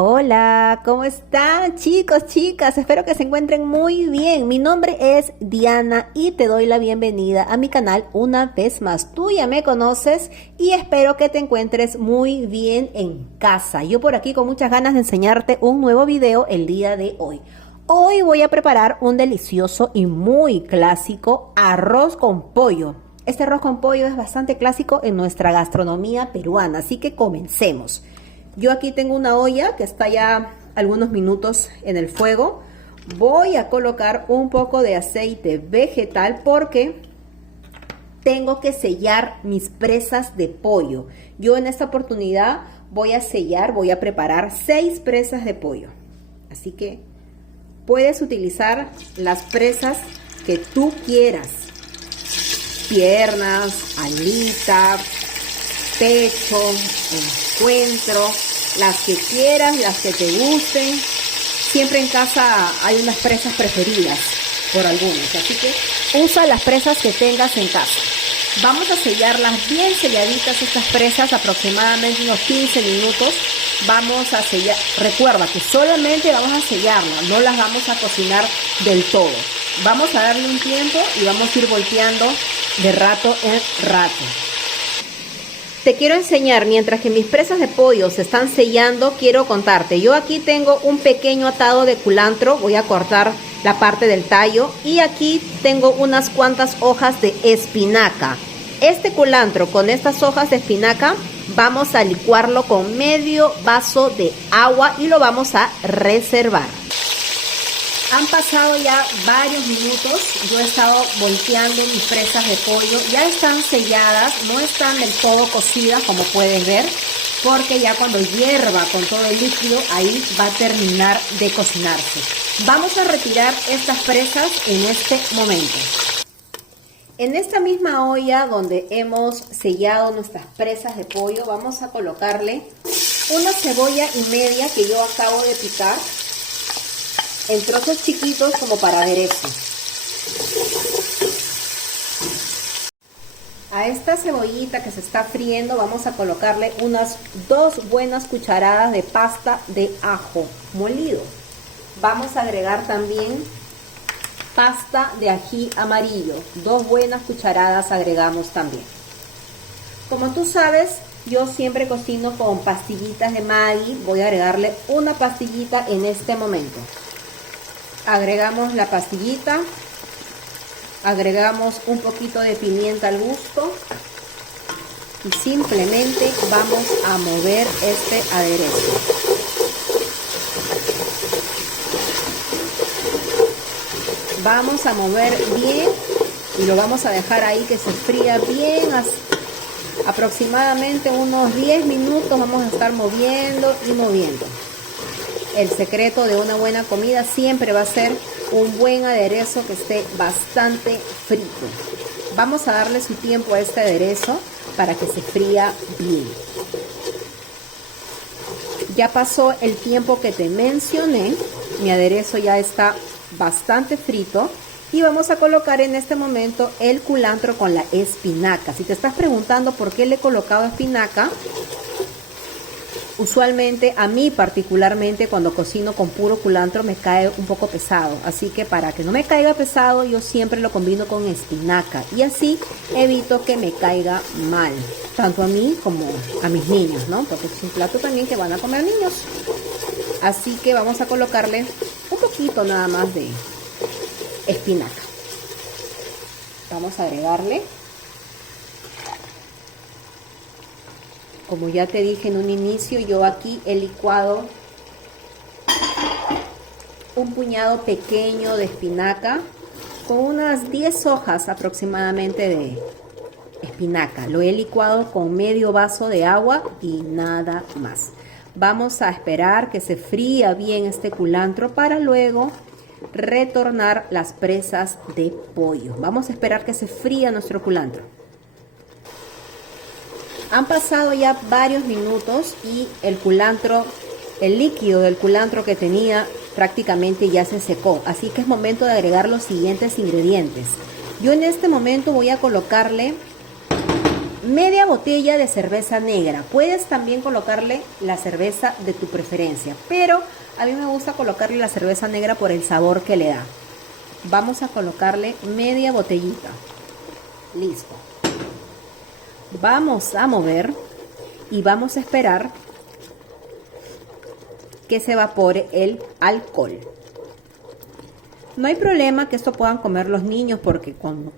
Hola, ¿cómo están chicos, chicas? Espero que se encuentren muy bien. Mi nombre es Diana y te doy la bienvenida a mi canal una vez más. Tú ya me conoces y espero que te encuentres muy bien en casa. Yo por aquí con muchas ganas de enseñarte un nuevo video el día de hoy. Hoy voy a preparar un delicioso y muy clásico arroz con pollo. Este arroz con pollo es bastante clásico en nuestra gastronomía peruana, así que comencemos. Yo aquí tengo una olla que está ya algunos minutos en el fuego. Voy a colocar un poco de aceite vegetal porque tengo que sellar mis presas de pollo. Yo en esta oportunidad voy a preparar 6 presas de pollo. Así que puedes utilizar las presas que tú quieras. Piernas, alita, pecho, encuentro, las que quieras, las que te gusten. Siempre en casa hay unas presas preferidas por algunos, así que usa las presas que tengas en casa. Vamos a sellarlas bien selladitas estas presas, aproximadamente unos 15 minutos. Vamos a sellar, recuerda que solamente vamos a sellarlas, no las vamos a cocinar del todo. Vamos a darle un tiempo y vamos a ir volteando de rato en rato. Te quiero enseñar, mientras que mis presas de pollo se están sellando, quiero contarte. Yo aquí tengo un pequeño atado de culantro, voy a cortar la parte del tallo. Y aquí tengo unas cuantas hojas de espinaca. Este culantro con estas hojas de espinaca vamos a licuarlo con medio vaso de agua y lo vamos a reservar. Han pasado ya varios minutos, yo he estado volteando mis presas de pollo, ya están selladas, no están del todo cocidas como puedes ver, porque ya cuando hierva con todo el líquido, ahí va a terminar de cocinarse. Vamos a retirar estas presas en este momento. En esta misma olla donde hemos sellado nuestras presas de pollo, vamos a colocarle una cebolla y media que yo acabo de picar en trozos chiquitos como para aderezo. A esta cebollita que se está friendo vamos a colocarle unas 2 buenas cucharadas de pasta de ajo molido. Vamos a agregar también pasta de ají amarillo. 2 buenas cucharadas agregamos también. Como tú sabes, yo siempre cocino con pastillitas de Maggi. Voy a agregarle una pastillita en este momento. Agregamos la pastillita, agregamos un poquito de pimienta al gusto y simplemente vamos a mover este aderezo. Vamos a mover bien y lo vamos a dejar ahí que se fría bien, aproximadamente unos 10 minutos vamos a estar moviendo y moviendo. El secreto de una buena comida siempre va a ser un buen aderezo que esté bastante frito. Vamos a darle su tiempo a este aderezo para que se fría bien. Ya pasó el tiempo que te mencioné. Mi aderezo ya está bastante frito. Y vamos a colocar en este momento el culantro con la espinaca. Si te estás preguntando por qué le he colocado espinaca, usualmente a mí particularmente cuando cocino con puro culantro me cae un poco pesado, así que para que no me caiga pesado yo siempre lo combino con espinaca y así evito que me caiga mal, tanto a mí como a mis niños, ¿no? Porque es un plato también que van a comer niños. Así que vamos a colocarle un poquito nada más de espinaca. Vamos a agregarle. Como ya te dije en un inicio, yo aquí he licuado un puñado pequeño de espinaca con unas 10 hojas aproximadamente de espinaca. Lo he licuado con medio vaso de agua y nada más. Vamos a esperar que se fría bien este culantro para luego retornar las presas de pollo. Vamos a esperar que se fría nuestro culantro. Han pasado ya varios minutos y el culantro, el líquido del culantro que tenía prácticamente ya se secó. Así que es momento de agregar los siguientes ingredientes. Yo en este momento voy a colocarle media botella de cerveza negra. Puedes también colocarle la cerveza de tu preferencia, pero a mí me gusta colocarle la cerveza negra por el sabor que le da. Vamos a colocarle media botellita. Listo. Vamos a mover y vamos a esperar que se evapore el alcohol. No hay problema que esto puedan comer los niños porque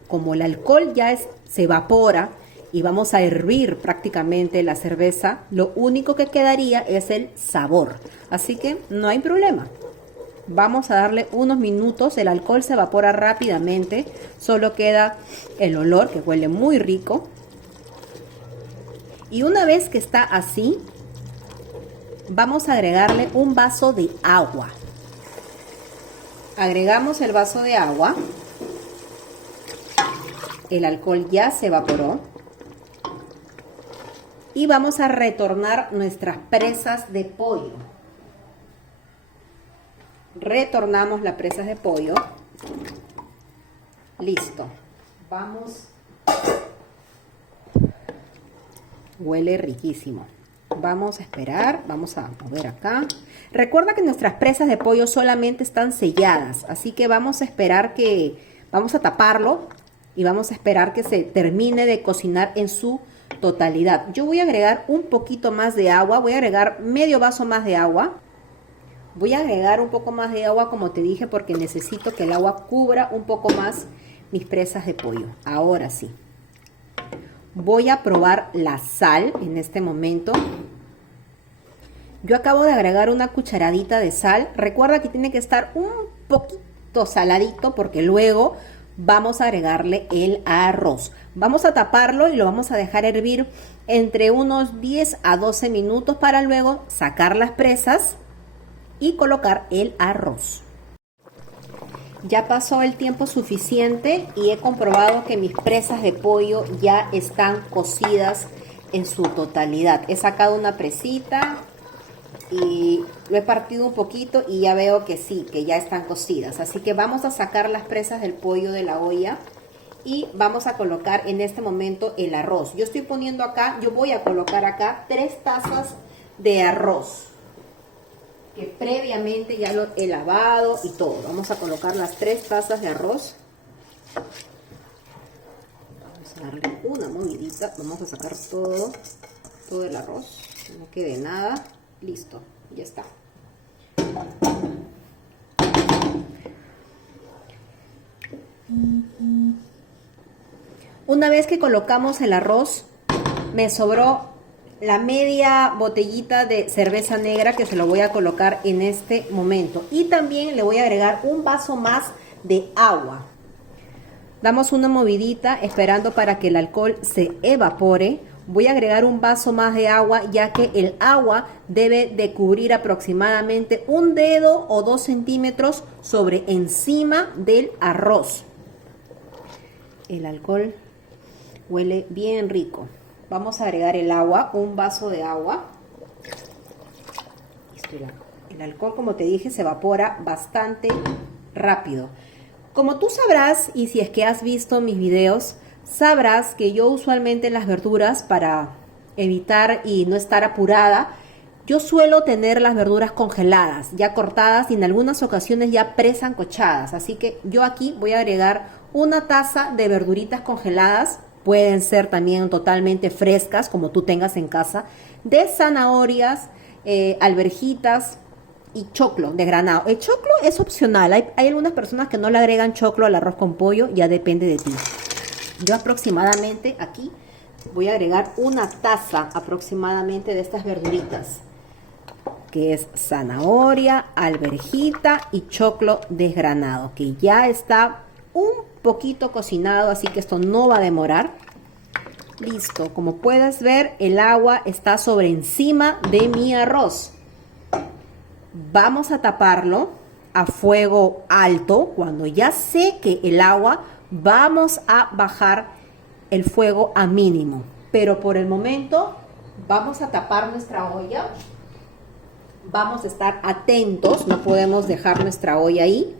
como el alcohol ya se evapora y vamos a hervir prácticamente la cerveza, lo único que quedaría es el sabor. Así que no hay problema. Vamos a darle unos minutos, el alcohol se evapora rápidamente, solo queda el olor que huele muy rico. Y una vez que está así, vamos a agregarle un vaso de agua. Agregamos el vaso de agua. El alcohol ya se evaporó. Y vamos a retornar nuestras presas de pollo. Retornamos las presas de pollo. Listo. Vamos. Huele riquísimo. Vamos a esperar, vamos a mover acá. Recuerda que nuestras presas de pollo solamente están selladas, así que vamos a esperar vamos a taparlo y vamos a esperar que se termine de cocinar en su totalidad. Yo voy a agregar un poquito más de agua, voy a agregar medio vaso más de agua. Voy a agregar un poco más de agua, como te dije, porque necesito que el agua cubra un poco más mis presas de pollo. Ahora sí. Voy a probar la sal en este momento. Yo acabo de agregar una cucharadita de sal. Recuerda que tiene que estar un poquito saladito porque luego vamos a agregarle el arroz. Vamos a taparlo y lo vamos a dejar hervir entre unos 10 a 12 minutos para luego sacar las presas y colocar el arroz. Ya pasó el tiempo suficiente y he comprobado que mis presas de pollo ya están cocidas en su totalidad. He sacado una presita y lo he partido un poquito y ya veo que sí, que ya están cocidas. Así que vamos a sacar las presas del pollo de la olla y vamos a colocar en este momento el arroz. Yo estoy poniendo acá, yo voy a colocar acá 3 tazas de arroz, que previamente ya lo he lavado y todo. Vamos a colocar las 3 tazas de arroz. Vamos a darle una movidita. Vamos a sacar todo el arroz, que no quede nada. Listo, ya está. Una vez que colocamos el arroz, me sobró la media botellita de cerveza negra que se lo voy a colocar en este momento. Y también le voy a agregar un vaso más de agua. Damos una movidita esperando para que el alcohol se evapore. Voy a agregar un vaso más de agua ya que el agua debe de cubrir aproximadamente 1 dedo o 2 centímetros sobre encima del arroz. El alcohol huele bien rico. Vamos a agregar el agua, un vaso de agua. El alcohol, como te dije, se evapora bastante rápido. Como tú sabrás, y si es que has visto mis videos, sabrás que yo usualmente las verduras, para evitar y no estar apurada, yo suelo tener las verduras congeladas, ya cortadas y en algunas ocasiones ya presancochadas. Así que yo aquí voy a agregar 1 taza de verduritas congeladas. Pueden ser también totalmente frescas, como tú tengas en casa, de zanahorias, alverjitas y choclo desgranado. El choclo es opcional. Hay algunas personas que no le agregan choclo al arroz con pollo, ya depende de ti. Yo aproximadamente aquí voy a agregar 1 taza aproximadamente de estas verduritas, que es zanahoria, alverjita y choclo desgranado, que ya está un poquito cocinado, así que esto no va a demorar. Listo, como puedes ver, el agua está sobre encima de mi arroz. Vamos a taparlo a fuego alto. Cuando ya seque el agua, vamos a bajar el fuego a mínimo. Pero por el momento vamos a tapar nuestra olla. Vamos a estar atentos, no podemos dejar nuestra olla ahí.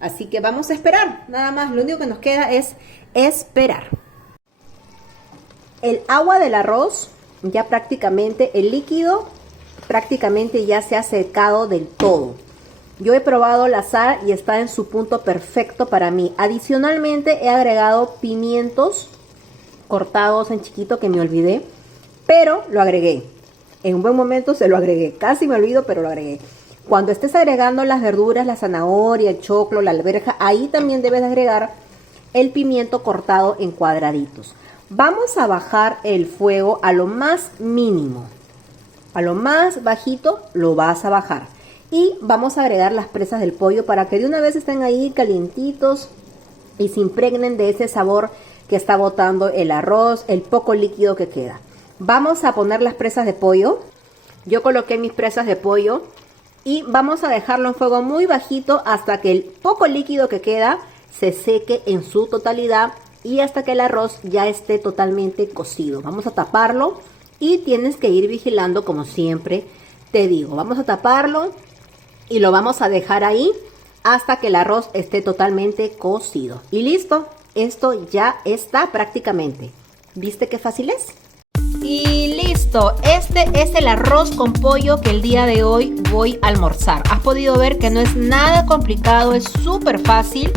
Así que vamos a esperar, nada más, lo único que nos queda es esperar. el agua del arroz, ya prácticamente el líquido, prácticamente ya se ha secado del todo. Yo he probado la sal y está en su punto perfecto para mí. Adicionalmente he agregado pimientos cortados en chiquito que me olvidé, pero lo agregué. En un buen momento se lo agregué. Casi me olvido, pero lo agregué. Cuando estés agregando las verduras, la zanahoria, el choclo, la alberja, ahí también debes de agregar el pimiento cortado en cuadraditos. Vamos a bajar el fuego a lo más mínimo. A lo más bajito lo vas a bajar. Y vamos a agregar las presas del pollo para que de una vez estén ahí calientitos y se impregnen de ese sabor que está botando el arroz, el poco líquido que queda. Vamos a poner las presas de pollo. Yo coloqué mis presas de pollo y vamos a dejarlo en fuego muy bajito hasta que el poco líquido que queda se seque en su totalidad y hasta que el arroz ya esté totalmente cocido. Vamos a taparlo y tienes que ir vigilando como siempre te digo. Vamos a taparlo y lo vamos a dejar ahí hasta que el arroz esté totalmente cocido. Y listo, esto ya está prácticamente. ¿Viste qué fácil es? Y listo, este es el arroz con pollo que el día de hoy voy a almorzar. Has podido ver que no es nada complicado, es súper fácil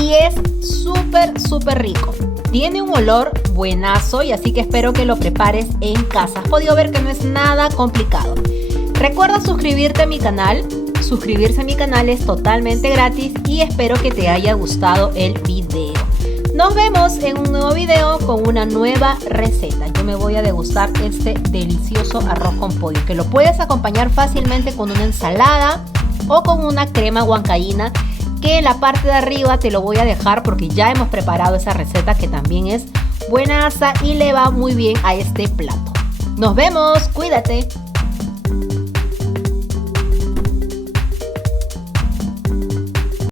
y es súper rico. Tiene un olor buenazo y así que espero que lo prepares en casa. Has podido ver que no es nada complicado. Recuerda suscribirte a mi canal. Suscribirse a mi canal es totalmente gratis y espero que te haya gustado el video. Nos vemos en un nuevo video con una nueva receta. Yo me voy a degustar este delicioso arroz con pollo que lo puedes acompañar fácilmente con una ensalada o con una crema huancaína, que en la parte de arriba te lo voy a dejar porque ya hemos preparado esa receta que también es buenaza y le va muy bien a este plato. Nos vemos, cuídate.